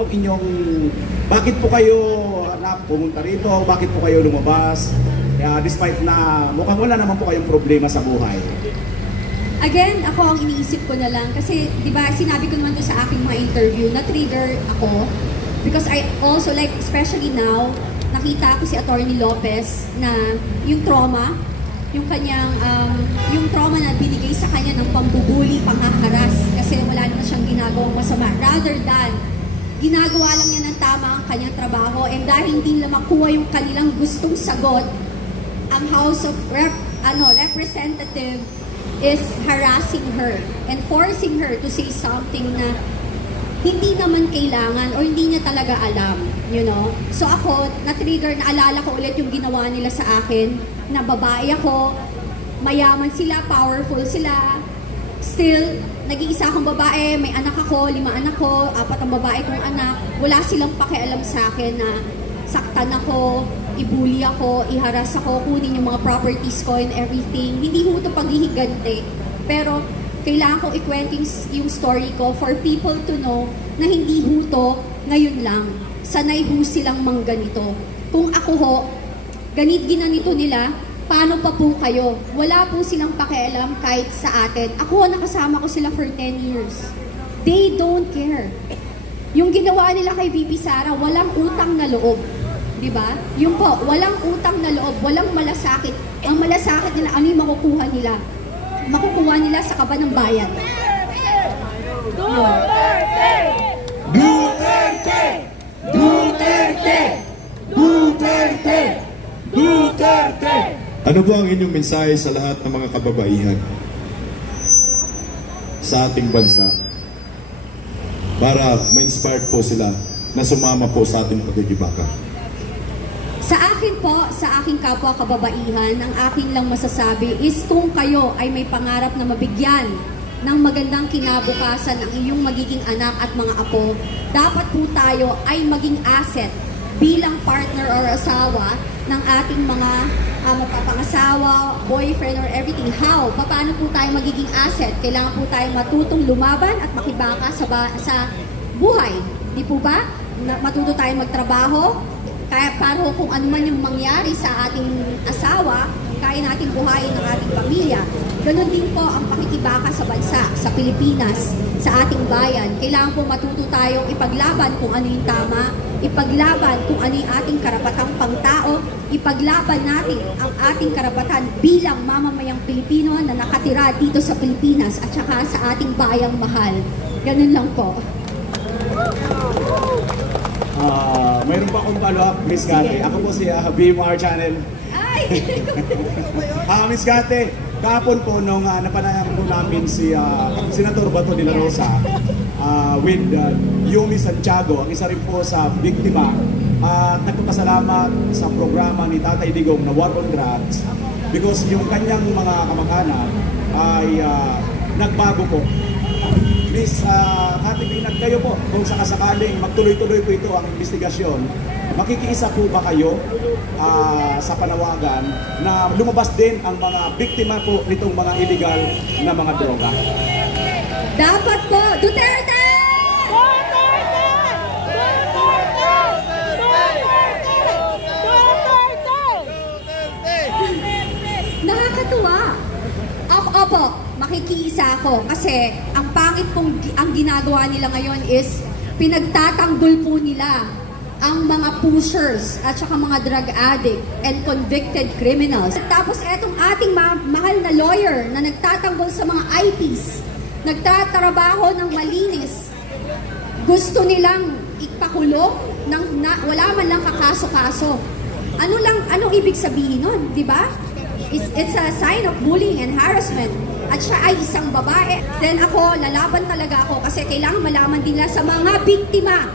po inyong, bakit po kayo na pumunta rito? Bakit po kayo lumabas? Kaya despite na mukhang wala naman po kayong problema sa buhay. Again, ako ang iniisip ko na lang kasi 'di ba sinabi ko naman doon sa aking mga interview na trigger ako because I also like especially now nakita ko si Attorney Lopez na yung trauma yung kanyang um, yung trauma na binigay sa kanya ng pambubuli, panghaharas kasi wala naman siyang ginagawang masama rather than ginagawa lang niya ng tama ang kanyang trabaho and dahil hindi nila makuha yung kanilang gustong sagot ang House of Rep, ano, Representative is harassing her and forcing her to say something na hindi naman kailangan or hindi niya talaga alam, you know? So ako, na-trigger, naalala ko ulit yung ginawa nila sa akin, na babae ako, mayaman sila, powerful sila, still, nag-iisa akong babae, may anak ako, lima anak ko, apat ang babae kong anak, wala silang pakialam sa akin na saktan ako, ibuli ako, iharas ako, kunin yung mga properties ko and everything. Hindi ho ito paghihigante. Pero, kailangan kong ikwento yung, yung story ko for people to know na hindi ho to ngayon lang. Sanay ho silang mangganito. Kung ako ho, ganit ginanito nila, paano pa po kayo? Wala po silang pakialam kahit sa atin. Ako, nakasama ko sila for 10 years. They don't care. Yung ginawa nila kay VP Sara, walang utang na loob. 'Di ba? Yung po, walang utang na loob, walang malasakit. Ang malasakit nila, ano yung makukuha nila? Makukuha nila sa kaba ng bayan. Duterte! Duterte! Duterte! Duterte! Ano po ang inyong mensahe sa lahat ng mga kababaihan sa ating bansa para ma-inspire po sila na sumama po sa ating pagkikibaka? Sa akin po, sa aking kapwa kababaihan, ang akin lang masasabi is kung kayo ay may pangarap na mabigyan ng magandang kinabukasan ang iyong magiging anak at mga apo, dapat po tayo ay maging asset bilang partner or asawa ng ating mga uh, mapapangasawa, boyfriend or everything. How? Paano po tayo magiging asset? Kailangan po tayo matutong lumaban at makibaka sa, ba- sa buhay. Di po ba? Na, matuto tayo magtrabaho, kaya paro kung ano man yung mangyari sa ating asawa, kaya natin buhayin ang ating pamilya. Ganon din po ang pakikibaka sa bansa, sa Pilipinas, sa ating bayan. Kailangan po matuto tayong ipaglaban kung ano yung tama, ipaglaban kung ano yung ating karapatang pangtao, ipaglaban natin ang ating karapatan bilang mamamayang Pilipino na nakatira dito sa Pilipinas at saka sa ating bayang mahal. Ganun lang po. Ah, mayroon pa akong follow-up, Miss Gate. Ako po si uh, BMR Channel. Ay! Ah, Miss Gate, kahapon po nung uh, napanayan po namin si ah, Senator Bato de la Rosa ah, with ah, Yumi Santiago, ang isa rin po sa biktima at nagpapasalamat sa programa ni Tatay Digong na War on Drugs because yung kanyang mga kamag-anak ay ah, nagbago po. Miss uh, Kati Pinag, kayo po, kung sakasakaling magtuloy-tuloy po ito ang investigasyon, makikiisa po ba kayo ah, sa panawagan na lumabas din ang mga biktima po nitong mga illegal na mga droga? Dapat po, Duterte! Nakakatuwa. Ako, opo, makikiisa ako kasi pangit pong ang ginagawa nila ngayon is pinagtatanggol po nila ang mga pushers at saka mga drug addict and convicted criminals. Tapos etong ating ma- mahal na lawyer na nagtatanggol sa mga IPs, nagtatrabaho ng malinis, gusto nilang ipakulong ng na, wala man lang kakaso-kaso. Ano lang anong ibig sabihin nun, 'di ba? It's, it's a sign of bullying and harassment. At siya ay isang babae. Then ako, lalaban talaga ako kasi kailangan malaman din nila sa mga biktima.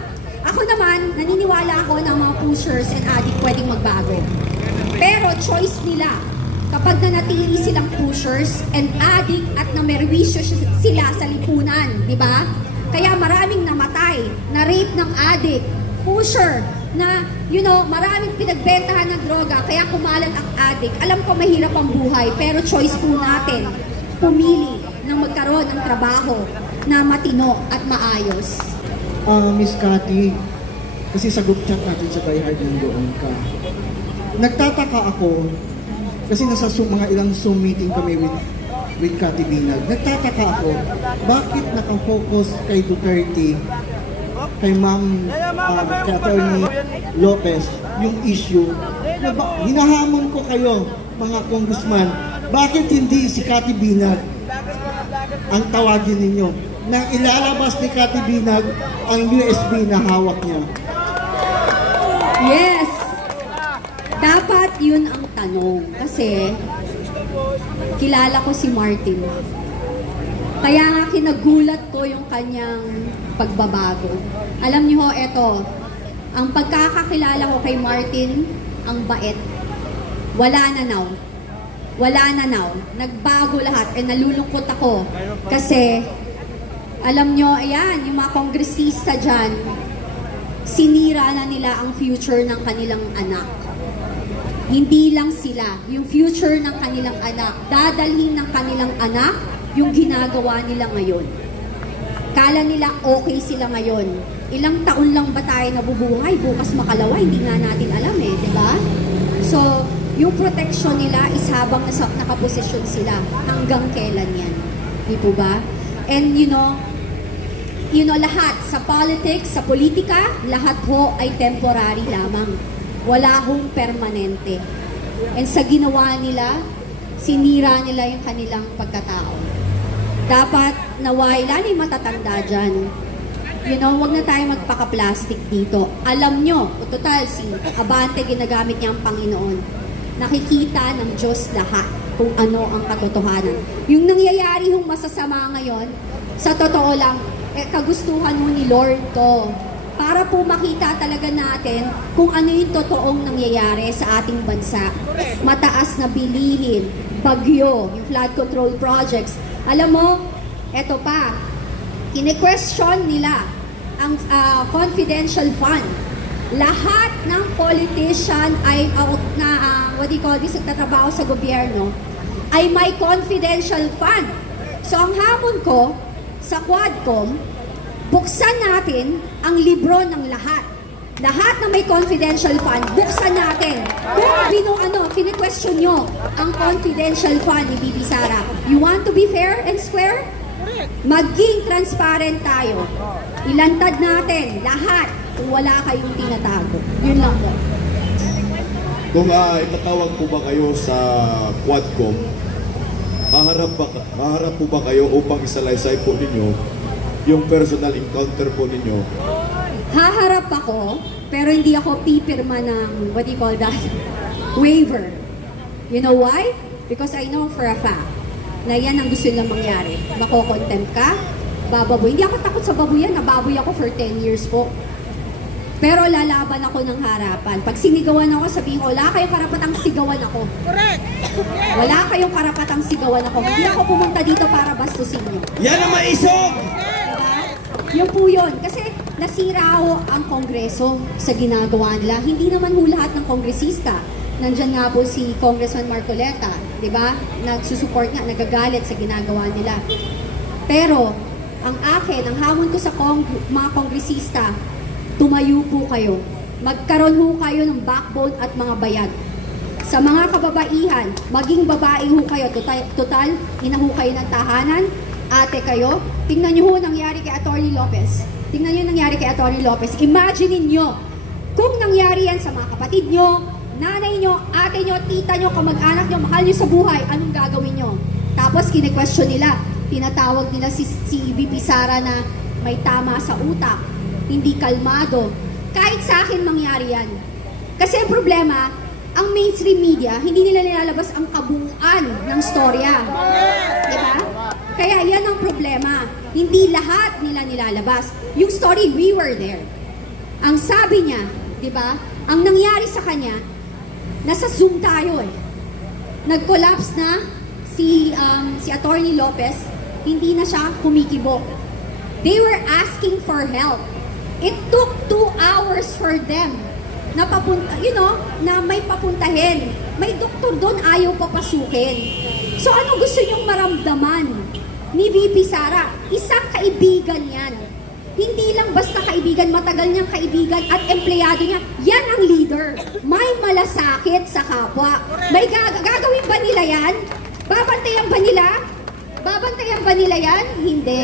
Ako naman, naniniwala ako na mga pushers and addict pwedeng magbago. Pero choice nila. Kapag nanatili silang pushers and addict at namerwisyo sila sa lipunan, di ba? Kaya maraming namatay, na rape ng addict, pusher, na, you know, maraming pinagbentahan ng droga, kaya kumalat ang addict. Alam ko mahirap ang buhay, pero choice po natin pumili ng magkaroon ng trabaho na matino at maayos. Ah, Miss Cathy, kasi sa group chat natin sa Die Hard nandoon ka. Nagtataka ako, kasi nasa Zoom, mga ilang Zoom meeting kami with with Cathy Binag. Nagtataka ako, bakit nakafocus kay Duterte, kay Ma'am, ah, kay Lopez, yung issue, na ba, hinahamon ko kayo, mga congressman, bakit hindi si Cathy Binag ang tawagin ninyo na ilalabas ni Cathy Binag ang USB na hawak niya. Yes! Dapat yun ang tanong. Kasi, kilala ko si Martin. Kaya nga kinagulat ko yung kanyang pagbabago. Alam niyo ho, eto, ang pagkakakilala ko kay Martin, ang bait. Wala na now. Wala na now. Nagbago lahat. And nalulungkot ako. Kasi, alam nyo, ayan, yung mga kongresista dyan, sinira na nila ang future ng kanilang anak. Hindi lang sila, yung future ng kanilang anak, dadalhin ng kanilang anak yung ginagawa nila ngayon. Kala nila okay sila ngayon. Ilang taon lang ba tayo nabubuhay? Bukas makalawa, hindi nga natin alam eh, di ba? So, yung protection nila is habang nasa, nakaposisyon sila. Hanggang kailan yan? Di po ba? And you know, you know, lahat sa politics, sa politika, lahat ho ay temporary lamang. Wala hong permanente. And sa ginawa nila, sinira nila yung kanilang pagkatao. Dapat naway, lalo yung matatanda dyan. You know, wag na tayo magpaka-plastic dito. Alam nyo, total, si Abante ginagamit niya ang Panginoon. Nakikita ng Diyos lahat kung ano ang katotohanan. Yung nangyayari hong masasama ngayon, sa totoo lang, eh, kagustuhan mo ni Lord to. Para po makita talaga natin kung ano yung totoong nangyayari sa ating bansa. Mataas na bilihin, bagyo, yung flood control projects. Alam mo, eto pa, kine-question nila ang ah, confidential fund. Lahat ng politician ay out na, ah, what do you call this, nagtatrabaho sa gobyerno, ay may confidential fund. So ang hamon ko sa Quadcom, buksan natin ang libro ng lahat. Lahat na may confidential fund, buksan natin. Kung bino, ano, kine-question nyo ang confidential fund ni Bibi Sara, you want to be fair and square? Maging transparent tayo. Ilantad natin lahat kung wala kayong tinatago. Yun lang po. Kung uh, itatawag po ba kayo sa Quadcom, haharap, ba, haharap po ba kayo upang isalaysay po ninyo yung personal encounter po ninyo Haharap ako, pero hindi ako pipirma ng, what do you call that? Waiver. You know why? Because I know for a fact na yan ang gusto nilang mangyari. Makokontempt ka, bababoy. Hindi ako takot sa baboyan, nababoy ako for 10 years po. Pero lalaban ako ng harapan. Pag sinigawan ako, sabihin ko, wala kayong karapatang sigawan ako. Correct. Wala kayong karapatang sigawan ako. Hindi ako pumunta dito para bastusin niyo. Yan ang maisog! Diba? Yun po yun. Kasi nasira ho ang Kongreso sa ginagawa nila. Hindi naman ho lahat ng kongresista. Nandyan nga po si Congressman Marcoleta, di ba? Nagsusupport nga, nagagalit sa ginagawa nila. Pero, ang akin, ang hamon ko sa kong, mga kongresista, tumayo po kayo. Magkaroon ho kayo ng backbone at mga bayag. Sa mga kababaihan, maging babae ho kayo. Total, total ina ho kayo ng tahanan, ate kayo. Tingnan niyo ho nangyari kay Atty. Lopez. Tingnan niyo nangyari kay Atty. Lopez. Imagine niyo kung nangyari yan sa mga kapatid niyo, nanay niyo, ate niyo, tita niyo, kamag-anak niyo, mahal niyo sa buhay, anong gagawin niyo? Tapos kine-question nila, tinatawag nila si, si VP Sara na may tama sa utak, hindi kalmado. Kahit sa akin mangyari yan. Kasi ang problema, ang mainstream media, hindi nila nilalabas ang kabuuan ng storya. Di ba? Kaya yan ang problema. Hindi lahat nila nilalabas. Yung story, we were there. Ang sabi niya, di ba, ang nangyari sa kanya, nasa Zoom tayo eh. Nag-collapse na si, um, si Attorney Lopez, hindi na siya kumikibo. They were asking for help. It took two hours for them na papunta, you know, na may papuntahin. May doktor doon ayaw papasukin. So ano gusto niyong maramdaman ni VP Sara? Isang kaibigan yan. hindi lang basta kaibigan, matagal niyang kaibigan at empleyado niya. Yan ang leader. May malasakit sa kapwa. May gag- gagawin ba nila yan? Babantayan ba nila? Babantayan ba nila yan? Hindi.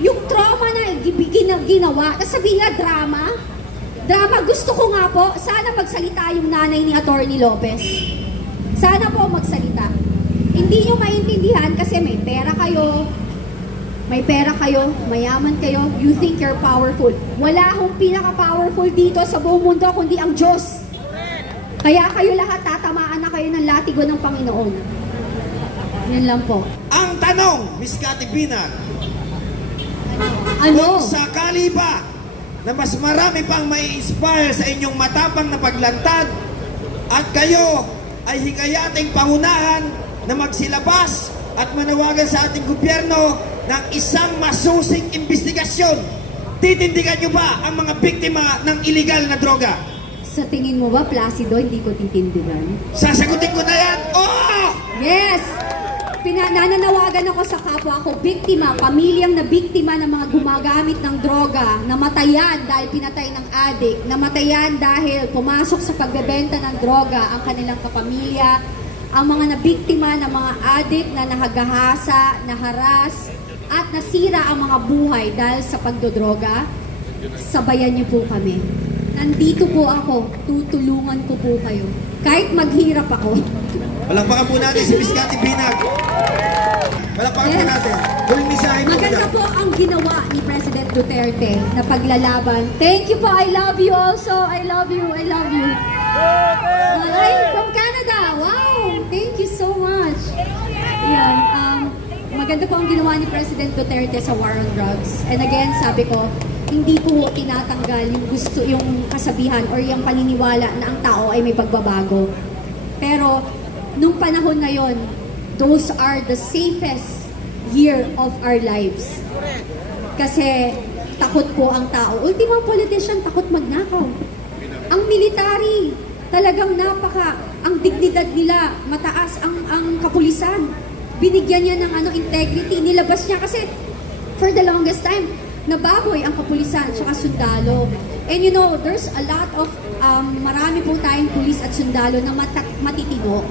Yung trauma na gi- gina- ginawa, tapos sabihin nila drama, drama, gusto ko nga po, sana magsalita yung nanay ni Attorney Lopez. Sana po magsalita. Hindi nyo maintindihan kasi may pera kayo, may pera kayo, mayaman kayo, you think you're powerful. Wala akong pinaka-powerful dito sa buong mundo kundi ang Diyos. Kaya kayo lahat tatamaan na kayo ng latigo ng Panginoon. Yan lang po. Ang tanong, Miss Cathy Binag, Ano? kung sakali ba na mas marami pang may inspire sa inyong matapang na paglantad at kayo ay hikayating pangunahan na magsilabas at manawagan sa ating gobyerno ng isang masusing investigasyon, titindigan nyo ba ang mga biktima ng illegal na droga? Sa tingin mo ba, Placido, hindi ko titindigan? Sasagutin ko na yan, oo! Yes! Pinananawagan ako sa kapwa ko, biktima, pamilyang na biktima ng mga gumagamit ng droga, namatayan dahil pinatay ng adik, namatayan dahil pumasok sa pagbebenta ng droga ang kanilang kapamilya, ang mga nabiktima ng mga adik na nahagahasa, naharas, at nasira ang mga buhay dahil sa pagdodroga, sabayan niyo po kami. Nandito po ako, tutulungan ko po kayo. Kahit maghirap ako. Palakpakan po natin si Miss Cathy Binag. Palakpakan po Yes. natin. Huling mensahe po Maganda po ang ginawa ni President Duterte na paglalaban. Thank you po. I love you also. I love you. I love you. Ay, from Canada. Wow. Thank you so much. Yan. Um, maganda po ang ginawa ni President Duterte sa war on drugs. And again, sabi ko, hindi po tinatanggal yung gusto, yung kasabihan or yung paniniwala na ang tao ay may pagbabago. Pero, nung panahon na yon, those are the safest year of our lives. Kasi takot po ang tao. Ultimo politician, takot magnakaw. Ang military, talagang napaka, ang dignidad nila, mataas ang, ang kapulisan. Binigyan niya ng ano, integrity, nilabas niya kasi for the longest time, nababoy ang kapulisan tsaka sundalo. And you know, there's a lot of, um, marami po tayong pulis at sundalo na mata- matitino.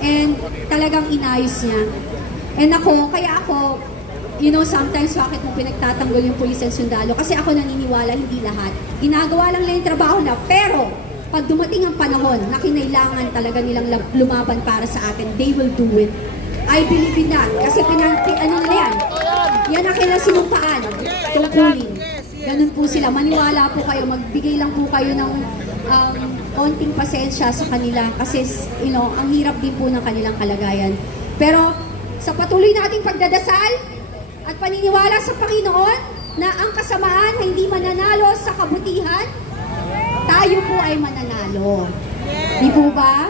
And talagang inayos niya. And ako, kaya ako, you know, sometimes bakit mo pinagtatanggol yung pulis at sundalo? Kasi ako naniniwala, hindi lahat. Ginagawa lang nila yung trabaho na, pero pag dumating ang panahon na kinailangan talaga nilang lumaban para sa atin, they will do it. I in that. Kasi pinan, pi- ano na yan? Yan ang kailang sinumpaan. Tungkulin. Ganun po sila. Maniwala po kayo. Magbigay lang po kayo ng um, konting pasensya sa kanila. Kasi, you know, ang hirap din po ng kanilang kalagayan. Pero, sa patuloy nating pagdadasal at paniniwala sa Panginoon na ang kasamaan ay hindi mananalo sa kabutihan, tayo po ay mananalo. Di po ba?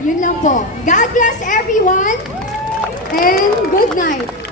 Yun lang po. God bless everyone and good night.